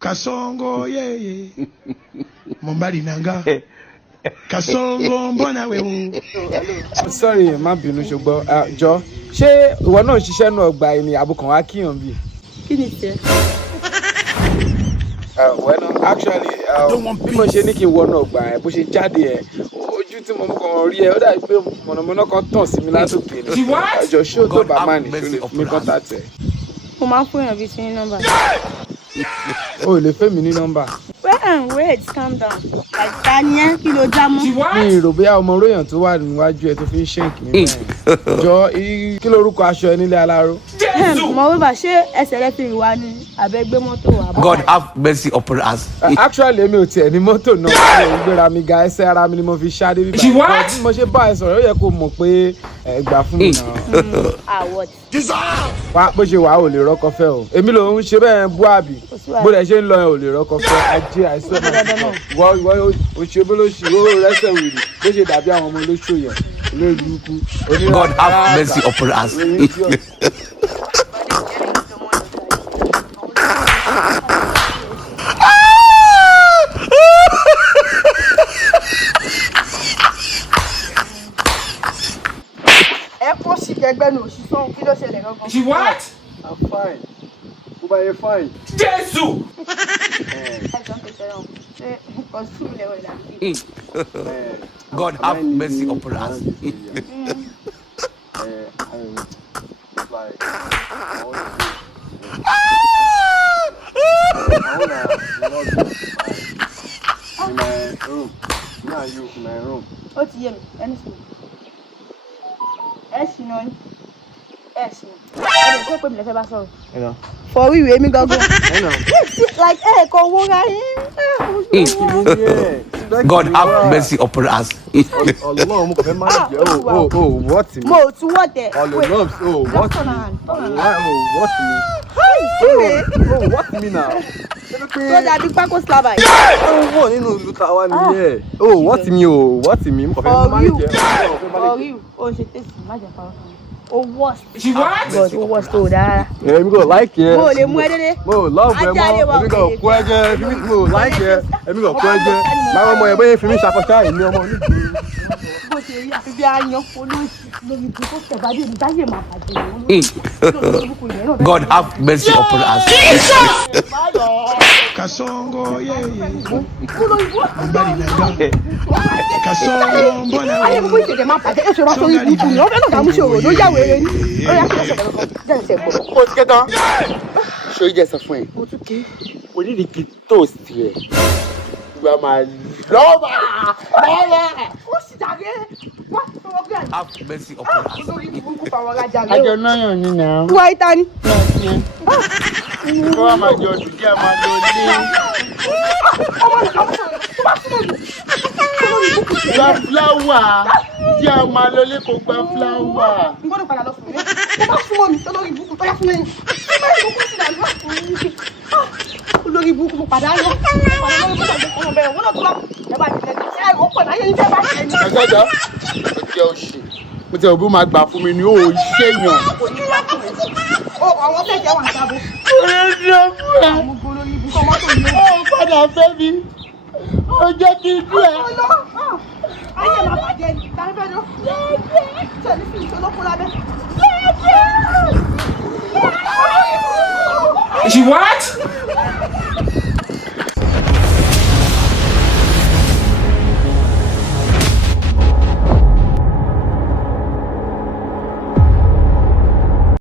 Kasongo ye Mombali nanga Kasongo mbona we. Sorry, má bínú ṣùgbọ́n jọ ṣé ìwọ náà ṣiṣẹ́ náà gba ẹni àbùkàn wá kíyàn bí? Kí ni ṣe? Well, actually, bí mo ṣe ní kí n wọ náà gbà ẹ bó ṣe jáde ẹ ojú tí mo kàn rí ẹ ó dàbí pé mọ̀nàmọ́ná kan tàn sí mi látòkè ní. Àjọ ṣé o tó bá máa ní ṣe lè fún mi contact ẹ. Mo máa ń fún èèyàn bíi sí ní nọ́mbà. O ò lè fẹ́ mi ní nọ́mbà. Wait, calm down. Daniel, kí ló já mọ́? Mi rò bóyá ọmọ oróyàn tó wà níwájú ẹ tó fi ń ṣèǹkì mi bẹ́ẹ̀. Jọ kí lórúkọ aṣọ ẹ nílé aláró? Mo wíwà ṣé ẹsẹ̀ rẹ fi wá ní abẹ́gbé mọ́tò wà. God have mercy upon us. Actually, èmi ò tiẹ̀ ní mọ́tò náà. Mi ò gbéra mi ga ẹsẹ̀ ara mi ni mo fi ṣáde bíbá. Bí mo ṣe bá ẹ sọ̀rọ̀ ó yẹ kó mọ̀ pé gbà fún mi náà. Wá bó ṣe wà ò lè rọ́kọ fẹ́ o. Èmi ló ń ṣe bẹ́ẹ̀ bú àbí. Bó lẹ ṣe ń lọ yẹn ò lè rọ́kọ fẹ́. Ajé àìsàn náà. Wọ́n òṣèbó ló ṣì ó rẹ́sẹ̀ wìrì bó ṣe dàbí àwọn ọmọ olóṣù yẹn. Olóòlùkù. God have mercy upon us. She what? I'm fine. Who are you fine? Jesus! God have mercy upon us. In my room. Me and you in my room. What's the anything? For we me go. Like God have mercy upon us. Oh, what? Mo to what there? All the loves. Oh, what? What me? Oh, what me now? So that big Paco Slava. Oh, nínú ìlú ta wà nìyẹn. Oh, what me? Oh, what me? Mo kàn fẹ́ manage. For you. Oh, she takes magic power. Oh, what? She what? God, oh, what's to that? Yeah, me go like it. Mo le mu edede. Mo love them. Me go kweje. Mo like it. Me go kweje. My mama e boye fi mi ṣàkóso èmi ọmọ ni. Bó ṣe rí àfi bí ayan follow lórí bí ko te ba de daye ma bàjẹ́. God have mercy upon us. Kasongo ye Mombali nanga Kasongo mbona we. Aye mo ṣe de ma bàjẹ́ e so ra so ibu tu ni o fe no da mu ṣe oro lo ya wèrè ni. O ya ki se de se bo. Ó ti ketan. Ṣó ije sọ fún ẹ. Mo tún ké. O ní di toast ẹ. Gba ma loba. Ó sì jàre. Wá so wo bí Have mercy upon us. lórí ibu ku pa wa raja le. Àjọ náà yàn ní now. Wá itani. Ko ma jọ du je ma lo ni. Gba flower. Jẹ́ a máa lọ lé kó gba flower. N gbọ́dọ̀ padà lọ fún mi. Mo bá súnmọ́ mi lórí ibùkún tó yá fún mi. Mo kò sí dànù wá fún mi. Lórí ibùkún mo padà lọ. Padà lórí ibùkún àti ọmọ bẹ̀rẹ̀ wọ́n náà tó bá ẹ bá ti lẹ́nu. Ṣé ẹ̀rọ pọ̀ láyé nífẹ̀ẹ́ bá ṣe ní? Ẹ̀sọ́jọ́, ó jẹ́ òṣì. Mo tẹ̀ òbí máa gbà fún mi ní òun ṣèyàn. Àwọn tẹ̀jẹ̀ wà sábò. Àwọn gbólórí ibùkún mọ́tò yìí. Ó padà fẹ́ mi. Ó jẹ́ kí n dú ẹ. Ayé máa bàjẹ́ ní ìdáfẹ́ lọ. Tẹ̀lé sí ìṣolókun lábẹ́. She what?